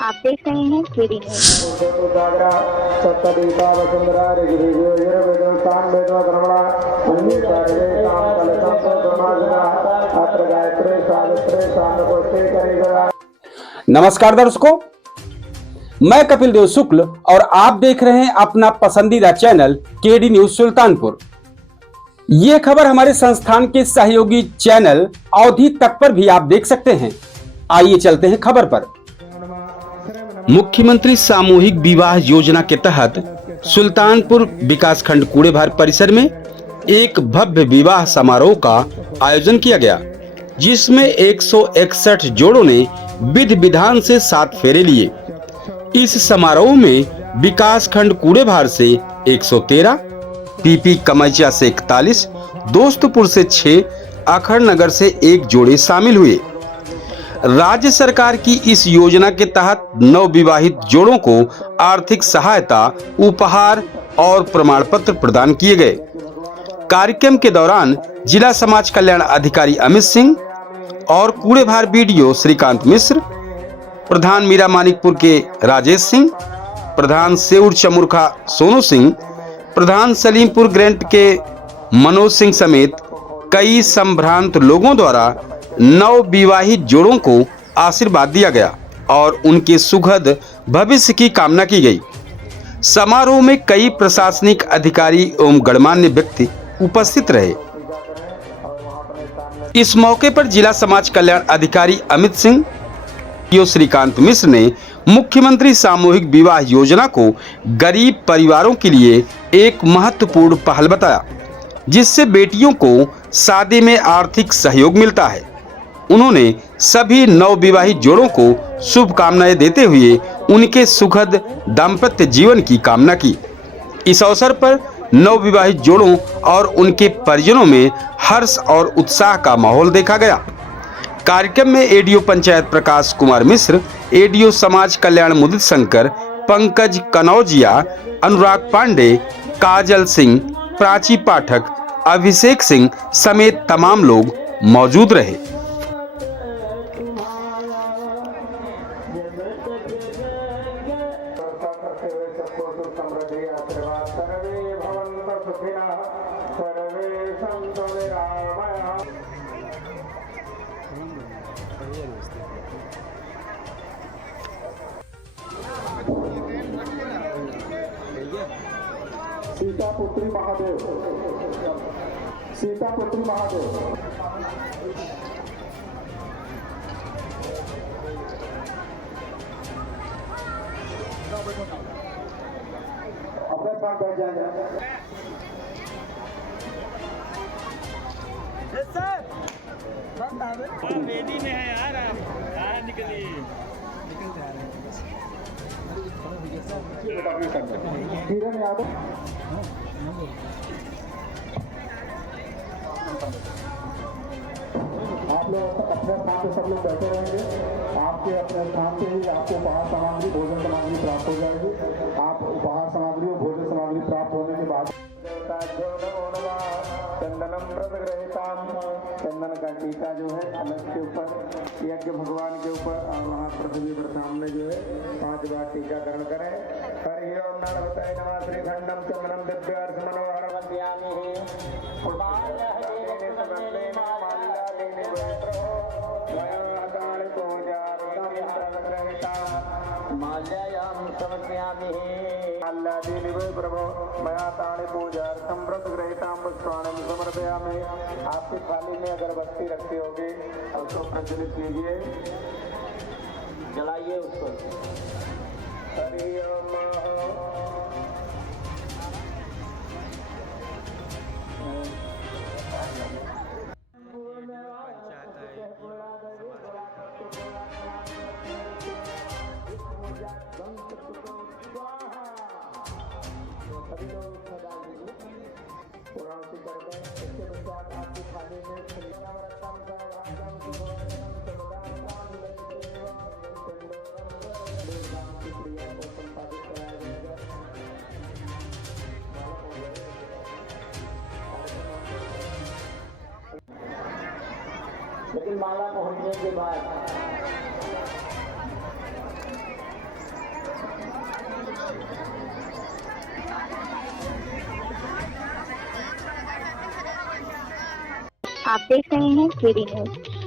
आप देख रहे हैं केडी न्यूज। नमस्कार दर्शकों, मैं कपिल देव शुक्ल और आप देख रहे हैं अपना पसंदीदा चैनल केडी न्यूज सुल्तानपुर। ये खबर हमारे संस्थान के सहयोगी चैनल अवधि तक पर भी आप देख सकते हैं। आइए चलते हैं खबर पर। मुख्यमंत्री सामूहिक विवाह योजना के तहत सुल्तानपुर विकासखंड कूड़ेभार परिसर में एक भव्य विवाह समारोह का आयोजन किया गया, जिसमें 161 जोड़ों ने विधि विधान से 7 फेरे लिए। इस समारोह में विकासखंड कूड़ेभार से 113, पीपी कमैचा से 41, दोस्तपुर से 6, अखड़नगर से 1 जोड़े शामिल हुए। राज्य सरकार की इस योजना के तहत नवविवाहित जोड़ों को आर्थिक सहायता, उपहार और प्रमाण पत्र प्रदान किए गए। कार्यक्रम के दौरान जिला समाज कल्याण अधिकारी अमित सिंह और कूड़ेभार बीडीओ श्रीकांत मिश्र, प्रधान मीरा मानिकपुर के राजेश सिंह, प्रधान सेउर चमुरखा सोनू सिंह, प्रधान सलीमपुर ग्रेंट के मनोज सिंह समेत कई संभ्रांत लोगों द्वारा नव विवाहित जोड़ों को आशीर्वाद दिया गया और उनके सुखद भविष्य की कामना की गई। समारोह में कई प्रशासनिक अधिकारी एवं गणमान्य व्यक्ति उपस्थित रहे। इस मौके पर जिला समाज कल्याण अधिकारी अमित सिंह, श्रीकांत मिश्र ने मुख्यमंत्री सामूहिक विवाह योजना को गरीब परिवारों के लिए एक महत्वपूर्ण पहल बताया, जिससे बेटियों को शादी में आर्थिक सहयोग मिलता है। उन्होंने सभी नवविवाहित जोड़ों को शुभकामनाएं देते हुए उनके सुखद दाम्पत्य जीवन की कामना की। इस अवसर पर नवविवाहित जोड़ों और उनके परिजनों में हर्ष और उत्साह का माहौल देखा गया। कार्यक्रम में एडीओ पंचायत प्रकाश कुमार मिश्र, एडीओ समाज कल्याण मुदित शंकर, पंकज कनौजिया, अनुराग पांडे, काजल सिंह, प्राची पाठक, अभिषेक सिंह समेत तमाम लोग मौजूद रहे। सीतापुत्री महादेव, सीतापुत्री महादेव। अपने पास बैठ जाएंगे। बेटी में है यार, बाहर निकलिए। किरण यादव, आप लोग अपने स्थान पे सब लोग बैठे रहेंगे। आपके अपने स्थान पे ही आपको उपहार सामग्री, भोजन सामग्री प्राप्त हो जाएगी। आप उपहार सामग्री और भोजन सामग्री प्राप्त होने के बाद चंदनम व्रत ग्रहिताम, चंदन का टीका जो है अलग के ऊपर यज्ञ भगवान के ऊपर और वहाँ पृथ्वी पर सामने जो है 5 बार टीकाकरण करें। हरि ओम नमः नमः श्रीखंडम चंदनम दिव्यार्थ मनोहर वंद्यामि माल्यायां समर्पयामि माल्यादीनि वै प्रभो मया तानि पूजार्थं व्रतगृहीतां पुष्पाणि समर्पयामि। आपकी थाली में अगरबत्ती रखी होगी, उसको प्रज्वलित कीजिए, जलाइए उसको। हरि ओम। लेकिन माला पहुंचने के बाद आप देख रहे हैं केडी न्यूज।